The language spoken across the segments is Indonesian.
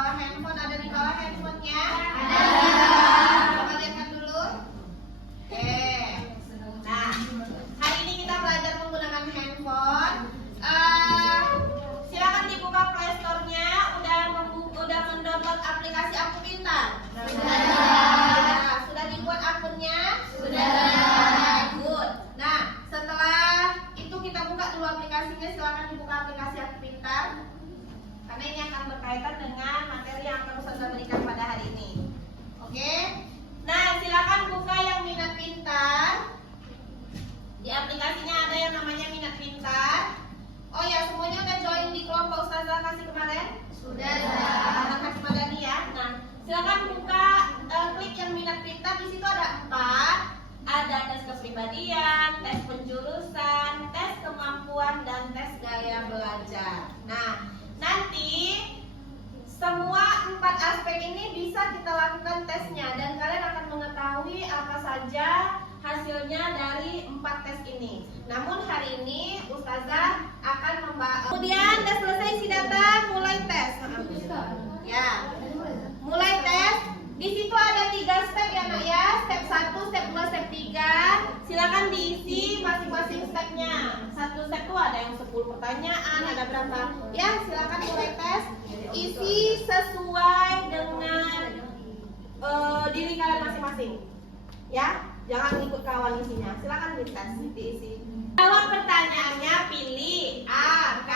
bawah handphone? Ada di bawah handphonenya? Coba lihatkan dulu. Oke. Nah, hari ini kita belajar menggunakan handphone. Silakan dibuka Play Store-nya. Udah mendownload aplikasi Aku Pintar? Sudah dibuat akunnya? Sudah. Good. Nah, setelah itu kita buka dulu aplikasinya. Silakan dibuka aplikasi Aku Pintar, karena ini akan berkaitan dengan materi yang akan Ustazah berikan pada hari ini. Oke? Nah, silakan buka yang Minat Pintar. Di aplikasinya ada yang namanya Minat Pintar. Oh ya, semuanya udah join di kelompok Ustazah kasih kemarin? Sudah. Anak Hakim Madani ya. Nah, silakan buka, klik yang Minat Pintar. Di situ ada 4. Ada tes kepribadian, tes penjurusan, tes kemampuan, dan tes gaya belajar. Nah, nanti semua 4 aspek ini bisa kita lakukan tesnya, dan kalian akan mengetahui apa saja hasilnya dari 4 tes ini. Namun hari ini Ustazah akan membahas. Kemudian udah selesai isi data, mulai tes. Ya, mulai tes. Di situ ada 3 step ya nak ya. Step 1, step 2, step 3. Silakan diisi masing-masing stepnya. Satu step itu ada yang 10 pertanyaan, ada berapa? Ya, silakan mulai tes. Isi sesuai dengan diri kalian masing-masing. Ya, jangan ikut kawan isinya. Silakan dites, diisi. Jawab pertanyaannya, pilih A, K.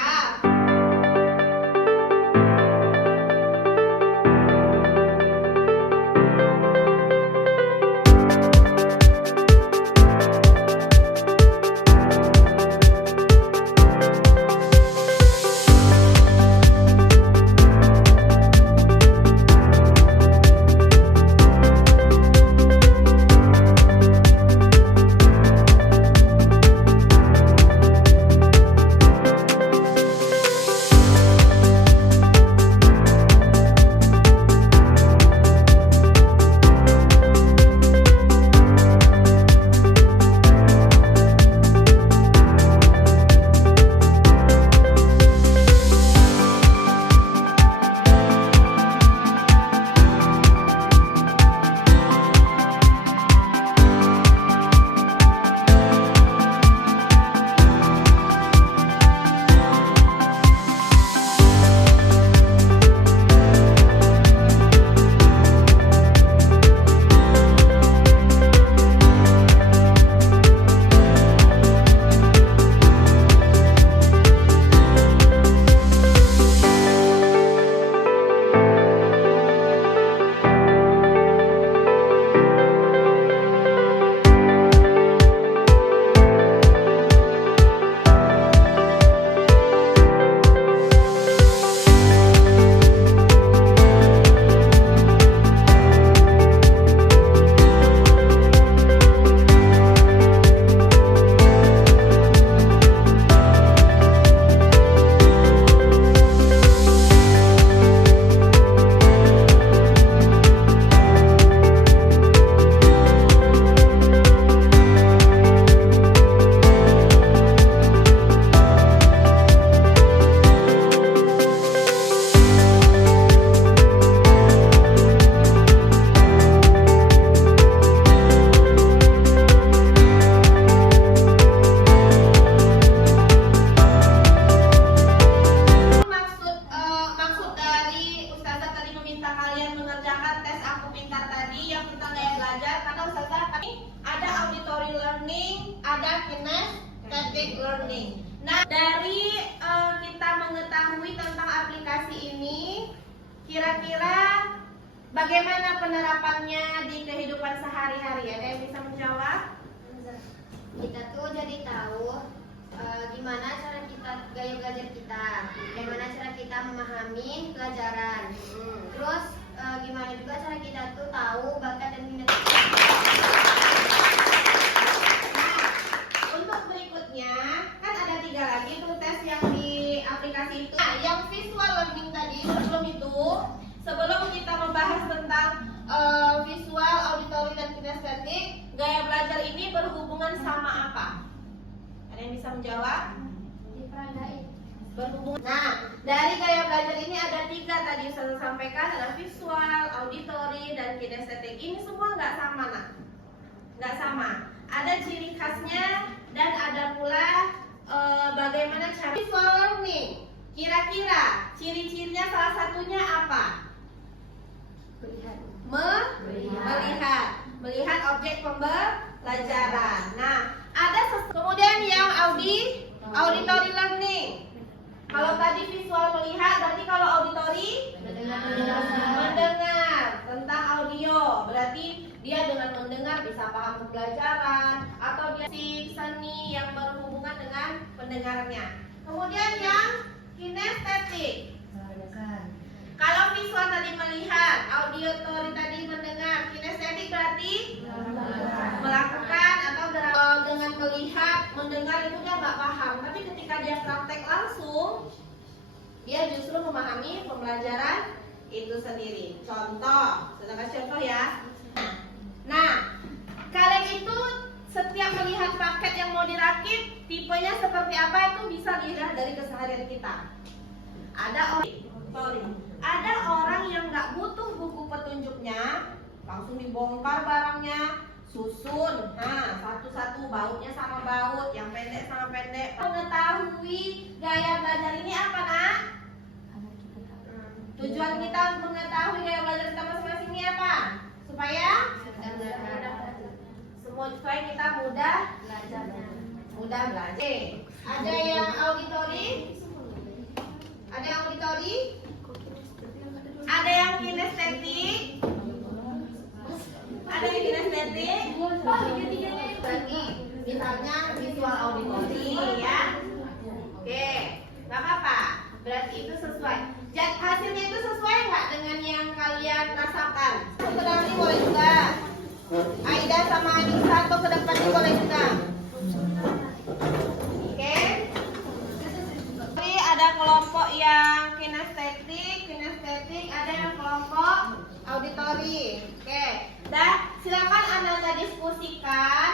Learning. Nah, dari kita mengetahui tentang aplikasi ini, kira-kira bagaimana penerapannya di kehidupan sehari-hari? Ada yang bisa menjawab? Kita tuh jadi tahu gimana cara kita gaya belajar kita, bagaimana cara kita memahami pelajaran. Terus gimana juga cara kita tuh tahu bakat dan minat kita. Untuk berikutnya, kan ada 3 lagi tuh tes yang di aplikasi itu. Nah, yang visual learning tadi, sebelum kita membahas tentang visual, auditory, dan kinestetik, gaya belajar ini berhubungan sama apa? Ada yang bisa menjawab? Diperagain. berhubungan. Nah, dari gaya belajar ini ada 3 tadi saya sampaikan, ada visual, auditory, dan kinestetik. Ini semua nggak sama, nak. Nggak sama. Ada ciri khasnya dan ada pula bagaimana cara visual learning. Kira-kira ciri-cirinya salah satunya apa? Melihat objek pembelajaran. Nah, ada kemudian yang auditory learning. Kalau tadi visual melihat, berarti kalau auditory mendengar tentang audio. Berarti dia dengan mendengar bisa paham pembelajaran atau dia seni yang berhubungan dengan pendengarnya. Kemudian yang kinestetik. Kalau visual tadi melihat, auditory tadi mendengar, kinestetik berarti melakukan atau dengan melihat, mendengar itu dia nggak paham. Tapi ketika dia praktek langsung, dia justru memahami pembelajaran itu sendiri. Contoh, saya kasih contoh ya. Nah, kalian itu setiap melihat paket yang mau dirakit, tipenya seperti apa itu bisa dilihat dari keseharian kita. Ada orang yang nggak butuh buku petunjuknya, langsung dibongkar barangnya, susun, nah satu-satu, bautnya sama baut, yang pendek sama pendek. Mengetahui gaya belajar ini apa, nak? Tujuan kita mengetahui gaya belajar kita masing-masing ini apa? Supaya kita mudah belajar. Ada yang auditory? Ada yang auditory? Ada yang kinestetik? Ada yang kinestetik? Berarti misalnya visual auditory ya. Oke, nggak apa-apa. Berarti itu sesuai. Hasilnya itu sesuai nggak dengan yang kalian rasakan? Ke depan ini boleh juga. Aida sama Anissa atau ke depan ini boleh juga. Oke. Jadi ada kelompok yang kinestetik, ada yang kelompok auditory. Oke. Dan silakan Anda diskusikan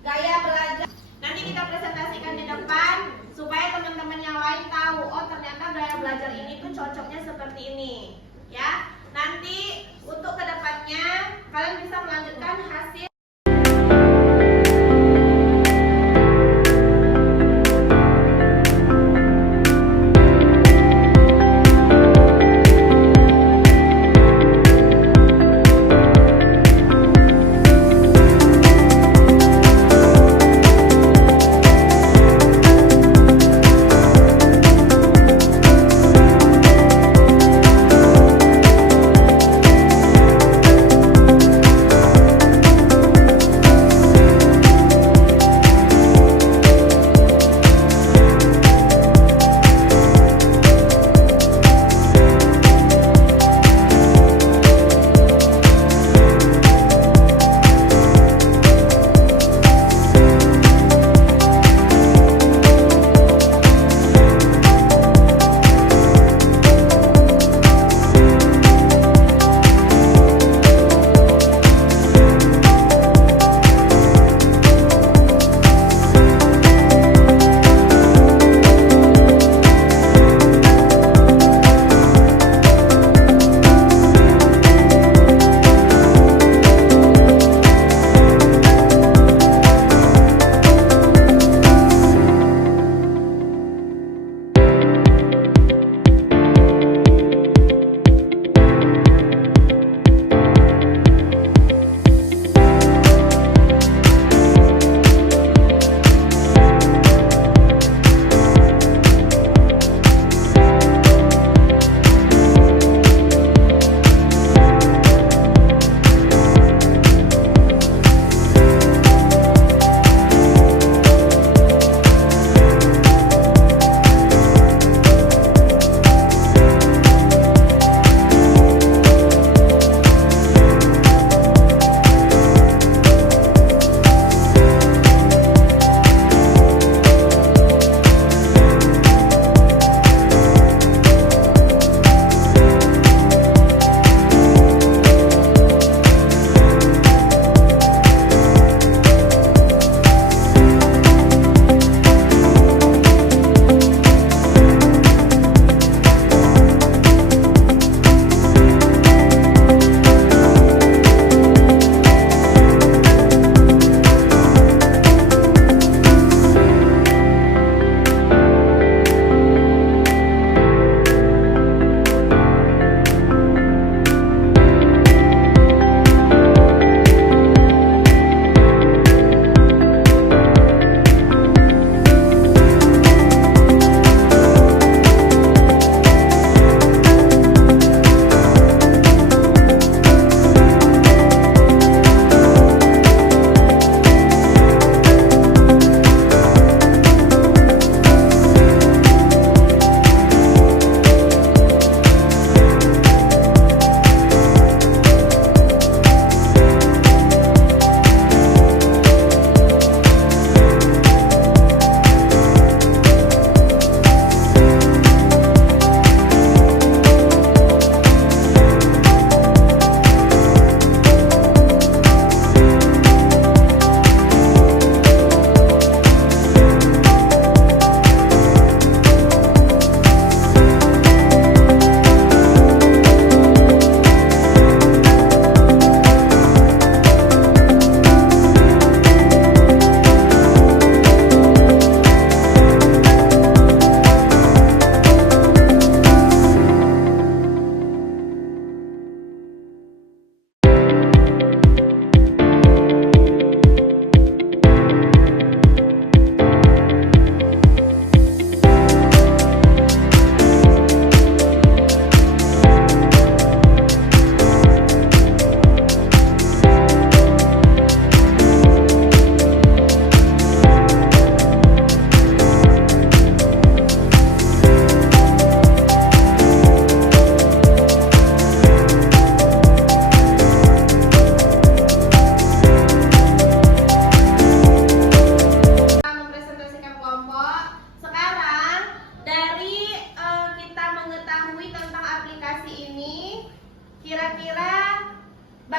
gaya belajar. Nanti kita presentasikan di depan supaya teman-teman yang lain tahu, oh ternyata gaya belajar ini tuh cocoknya seperti ini, ya. Nanti untuk kedepannya kalian bisa melanjutkan hasil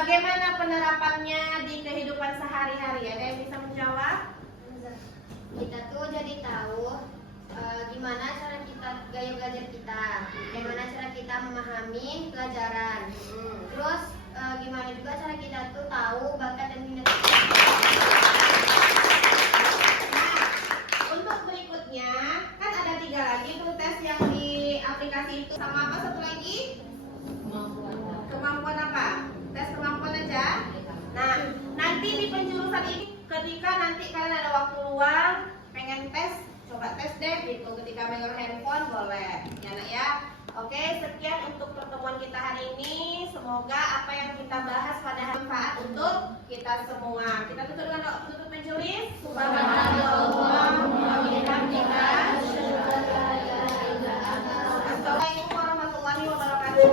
Bagaimana penerapannya di kehidupan sehari-hari? Ada yang bisa menjawab? Kita tuh jadi tahu gimana cara kita gaya belajar kita, gimana cara kita memahami pelajaran. Terus gimana juga cara kita tuh tahu bakat dan minat kita. Nah, untuk berikutnya kan ada 3 lagi tuh tes yang di aplikasi itu. Sama apa satu lagi? Kemampuan apa? Tes kemampuan aja. Nah, nanti di penjurusan ini ketika nanti kalian ada waktu luang pengen tes, coba tes deh gitu. Ketika megang handphone boleh, ya nak ya. Oke, sekian untuk pertemuan kita hari ini. Semoga apa yang kita bahas pada manfaat untuk kita semua. Kita tutup dengan doa penutup majelis. Subhanallah wa bihamdika. Assalamualaikum warahmatullahi wabarakatuh.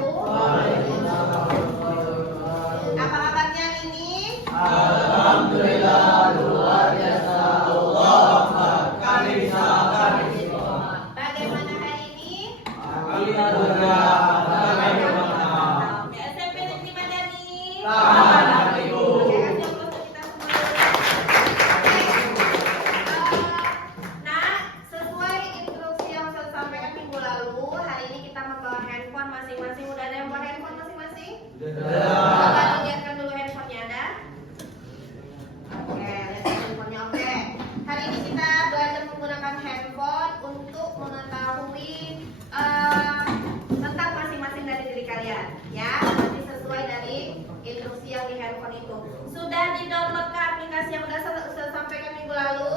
Apa kabarnya ini? Alhamdulillah, luar biasa. Bagaimana hari ini? Alhamdulillah. SMP Negeri Madani. Selamat Ibu. Terima kasih untuk kita semua. Nah, sesuai instruksi yang saya sampaikan minggu lalu, hari ini kita membawa handphone masing-masing. Udah ada yang bawa handphone masing-masing? Coba lihatkan dulu handphonenya ada. Oke, lihat handphonenya. Oke. Hari ini kita belajar menggunakan handphone untuk mengetahui tentang masing-masing dari diri kalian, ya. Nanti sesuai dari instruksi yang di handphone itu. Sudah di-download ke aplikasi yang sudah sampaikan minggu lalu?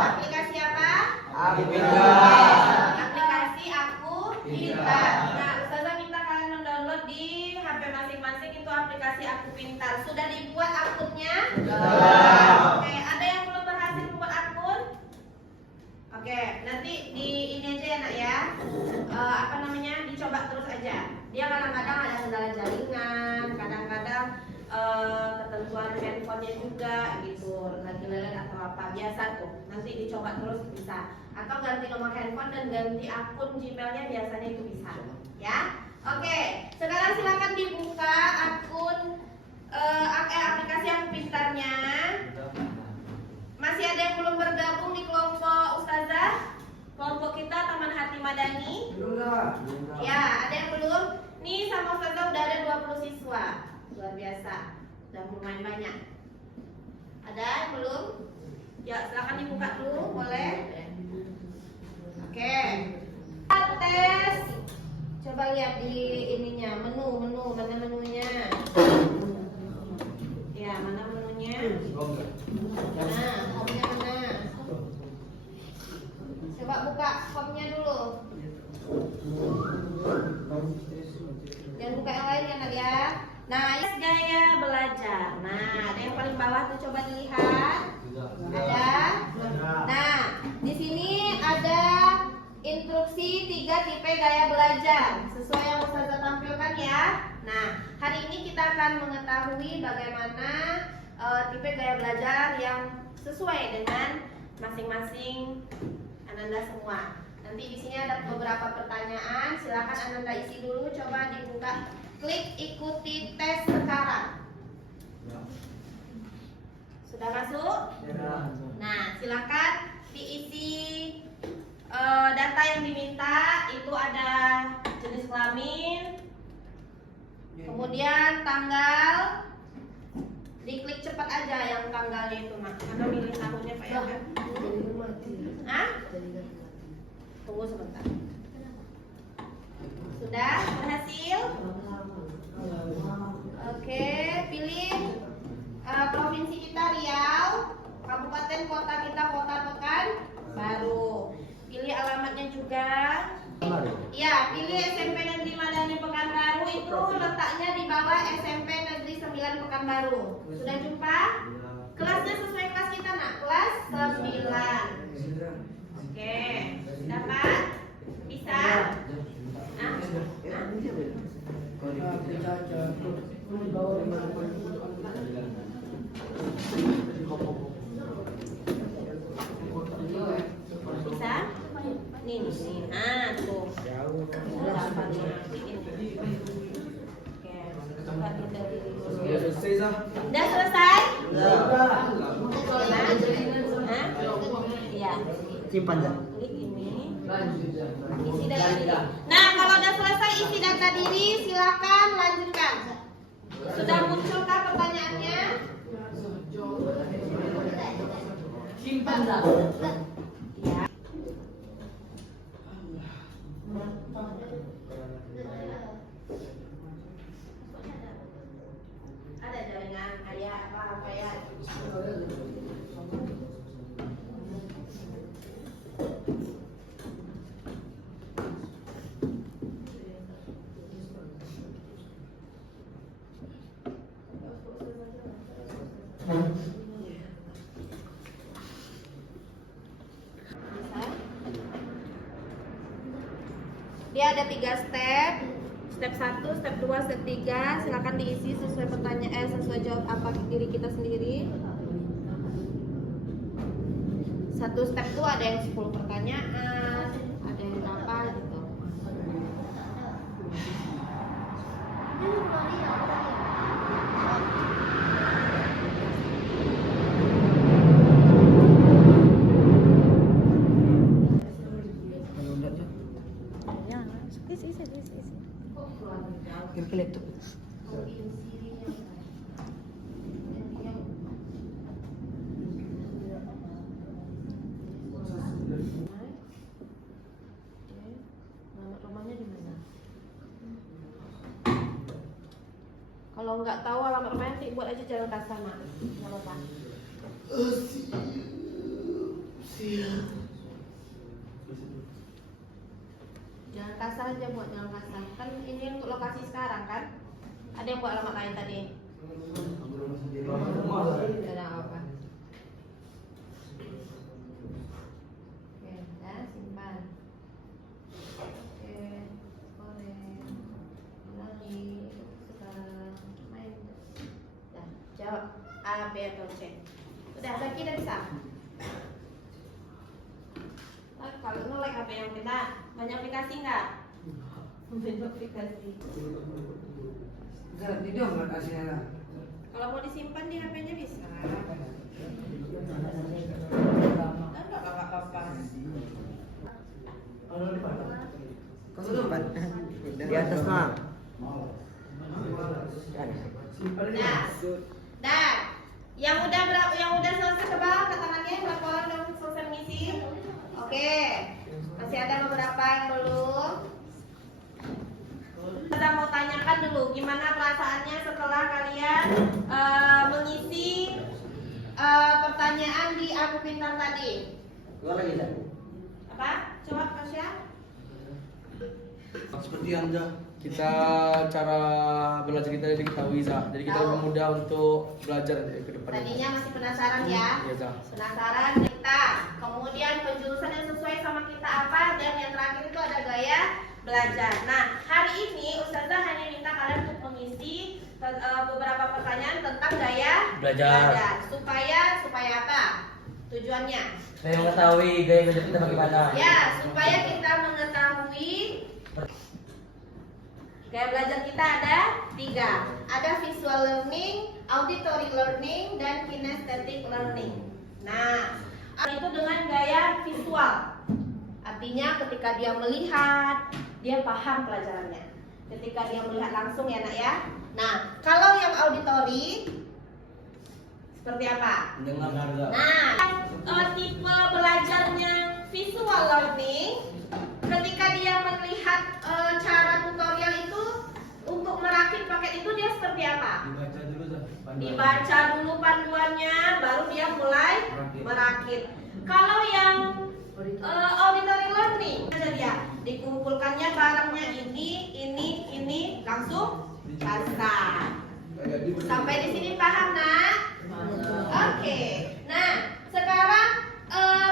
Aplikasi apa? Aplikasi Aku Pintar. Nah, Ustazah minta kalian mendownload di HP masing-masing itu aplikasi Aku Pintar. Sudah dibuat akunnya? Oke, ada yang belum berhasil membuat akun? Oke, nanti di ini aja ya nak ya. Apa namanya? Dicoba terus aja. Dia kadang-kadang ada kendala jaringan, kadang-kadang ketentuan handphonenya juga gitu, lagi lelet atau apa, biasa tuh. Nanti dicoba terus bisa. Atau ganti nomor handphone dan ganti akun Gmailnya biasanya itu bisa. Ya, oke. Sekarang silakan dibuka akun aplikasi Aku Pintarnya. Masih ada yang belum bergabung di kelompok Ustazah? Kelompok kita Taman Hati Madani? Ya, ada yang belum? Nih sama Ustazah udah ada 20 siswa. Luar biasa. Udah lumayan banyak. Ada yang belum? Ya, silakan dibuka dulu, boleh? Oke. Tes. Coba lihat di ininya, menu, mana menunya? Ya, mana menunya? Nah, home-nya mana? Coba buka home-nya dulu. Jangan buka yang lain ya nak ya. Nah, ini gaya belajar. Nah, ada yang paling bawah tuh coba dilihat. Ada. Nah, di sini ada instruksi 3 tipe gaya belajar sesuai yang Ustazah tampilkan ya. Nah, hari ini kita akan mengetahui bagaimana tipe gaya belajar yang sesuai dengan masing-masing Ananda semua. Nanti di sini ada beberapa pertanyaan, silakan Ananda isi dulu. Coba dibuka, klik ikuti tes sekarang. Sudah masuk? Nah, silakan diisi data yang diminta. Itu ada jenis kelamin, kemudian tanggal. Diklik cepat aja yang tanggalnya itu nak. Karena milih tahunnya Pak ya kan? Hah? Tunggu sebentar. Sudah berhasil? Oke, pilih provinsi kita Riau, kabupaten kota kita Kota Pekanbaru. Pilih alamatnya juga. Ya, pilih SMP Negeri Madani Pekanbaru, itu letaknya di bawah SMP Negeri 9 Pekanbaru. Sudah jumpa? Kelasnya sesuai kelas kita nak, kelas 9. Oke, dapat? Bisa? Bisa? Nih, nah tuh. Oke, coba kita Simpan Zah. Klik ini. Lanjut. Isi data diri. Nah, kalau udah selesai isi data diri, silakan lanjutkan. Sudah munculkah pertanyaannya? Simpan Zah. Ya. Ada jaringan kayak apa ya? Dia ada 3 step. Step 1, step 2, step 3. Silakan diisi sesuai pertanyaan, sesuai jawab apa diri kita sendiri. Satu step itu ada yang 10 pertanyaan, ada yang apa gitu. Kira-kira itu. Alamat rumahnya di mana? Kalau nggak tahu alamat rumahnya, nanti buat aja Jalan Kasama. Nggak apa-apa. Jalan Kasar aja buat Jalan Kasar. Kan ini untuk lokasi sekarang kan? Ada yang buat alamat lain tadi? Tidak ada apa. Oke, dah simpan. Oke, boleh. Ulangi. Sekarang main. Dah, jawab A, B atau C. Udah, Zaki udah bisa. Nah, kalau nge-like apa yang kita banyak aplikasi nggak? Banyak aplikasi. Zah, tidak nggak kasihnya lah. Kalau mau disimpan di HP-nya bisa. Kan nggak apa-apa. Kau simpan. Di atas mah. Dah. Yang udah selesai ke bawah angkat tangannya, berapa orang udah selesai mengisi? Oke. Masih ada beberapa yang belum. Kita mau tanyakan dulu gimana perasaannya setelah kalian mengisi pertanyaan di Aku Pintar tadi. Keluar lagi Zah. Apa? Coba Kasya. Seperti yang kita cara belajar kita diketahui Zah. Jadi kita Tahu. lebih mudah untuk belajar ke depan. Tadinya masih penasaran ya? Iya Zah. Penasaran kita. Kemudian penjurusan yang sesuai sama kita apa, dan yang terakhir itu ada gaya belajar. Nah, hari ini Ustazah hanya minta kalian untuk mengisi beberapa pertanyaan tentang gaya Belajar. Supaya apa? Tujuannya? Saya mengetahui gaya belajar kita bagaimana. Ya, supaya kita mengetahui gaya belajar kita ada 3. Ada visual learning, auditory learning, dan kinesthetic learning. Nah, itu dengan gaya visual. Artinya ketika dia melihat, dia paham pelajarannya. Ketika dia melihat langsung ya nak ya. Nah, kalau yang auditory seperti apa? Dengar harga. Nah, tipe belajarnya visual learning, ketika dia melihat cara tutorial itu untuk merakit paket itu, dia seperti apa? Dibaca dulu Zah. Dibaca dulu panduannya, baru dia mulai merakit. Kalau yang auditory learning, aja dia dikumpulkannya barangnya ini langsung pasang. Sampai di sini paham nak? Oke. Nah, sekarang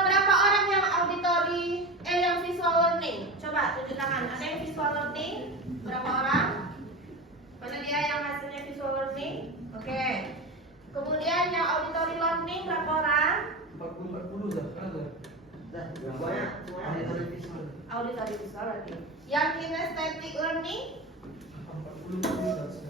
berapa orang yang auditory yang visual learning? Coba tunjuk tangan. Ada yang visual learning? Berapa orang? Mana dia yang hasilnya visual learning? Oke. Kemudian yang auditory learning berapa orang? 40 Zah. Kan Zah? Auditory visual learning. Yang kinesthetic learning? 40 Zah.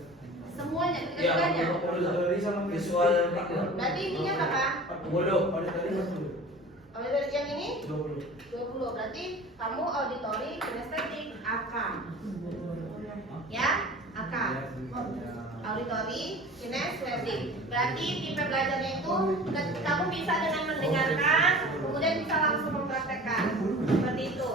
Semuanya, Ya, tiga-tiganya. Dari sama Visual learning. Berarti ininya berapa? 40. Auditori yang ini 20. Berarti kamu auditori kinestetik AK. Ya, AK. Auditori kinestetik. Berarti tipe belajarnya itu kamu bisa dengan mendengarkan, kemudian bisa langsung mempraktekkan. Seperti itu.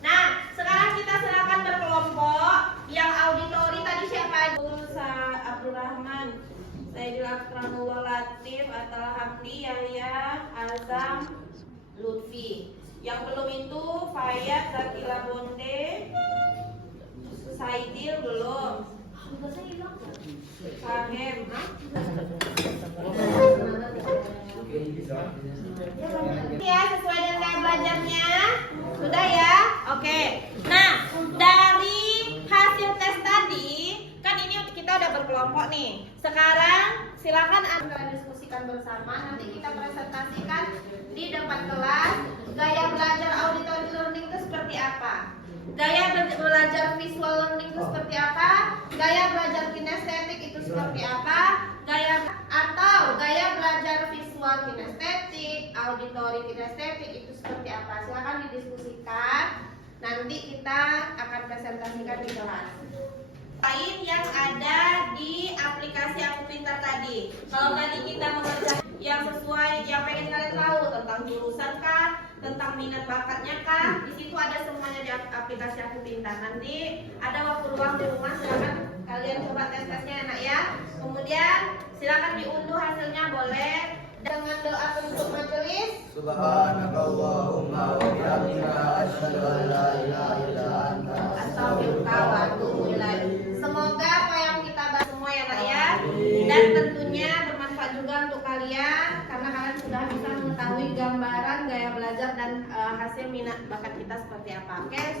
Nah, sekarang kita silakan berkelompok. Yang auditori tadi siapa? Abdul Rahman, Saidil Akramullah Latif, Atal Hamdi, Yahya, Azam, Lutfi. Yang belum itu Fayat, Zakila Bonde, Saidil belum. Fahim, ya sesuai dengan gaya belajarnya. Sudah ya? Oke. Nah, dari hasil tes tadi, kan ini kita udah berkelompok nih. Sekarang silakan Anda diskusikan bersama. Nanti kita presentasikan di depan kelas gaya belajar auditory learning itu seperti apa. Gaya belajar visual learning itu seperti apa? Gaya belajar kinestetik itu seperti apa? Gaya belajar visual kinestetik, auditory kinestetik itu seperti apa? Silakan didiskusikan. Nanti kita akan presentasikan di kelas. Lain yang ada di aplikasi Aku Pintar tadi. Kalau tadi kita mengerjakan yang sesuai, yang pengen kalian tahu tentang jurusan kah, tentang minat bakatnya kah, di situ ada semuanya di aplikasi Aku Pintar. Nanti ada waktu luang di rumah, silakan kalian coba tes-tesnya enak ya. Kemudian silakan diunduh hasilnya, boleh. Dengan doa penutup majelis. Subhanakallahumma wa bihamdika asyhadu an la ilaha illa anta Astaghfiruka wa atubu ilaik. Semoga apa yang kita bahas semua ya Nak ya, dan tentunya bermanfaat juga untuk kalian karena kalian sudah bisa mengetahui gambaran gaya belajar dan hasil minat bakat kita seperti apa. Oke.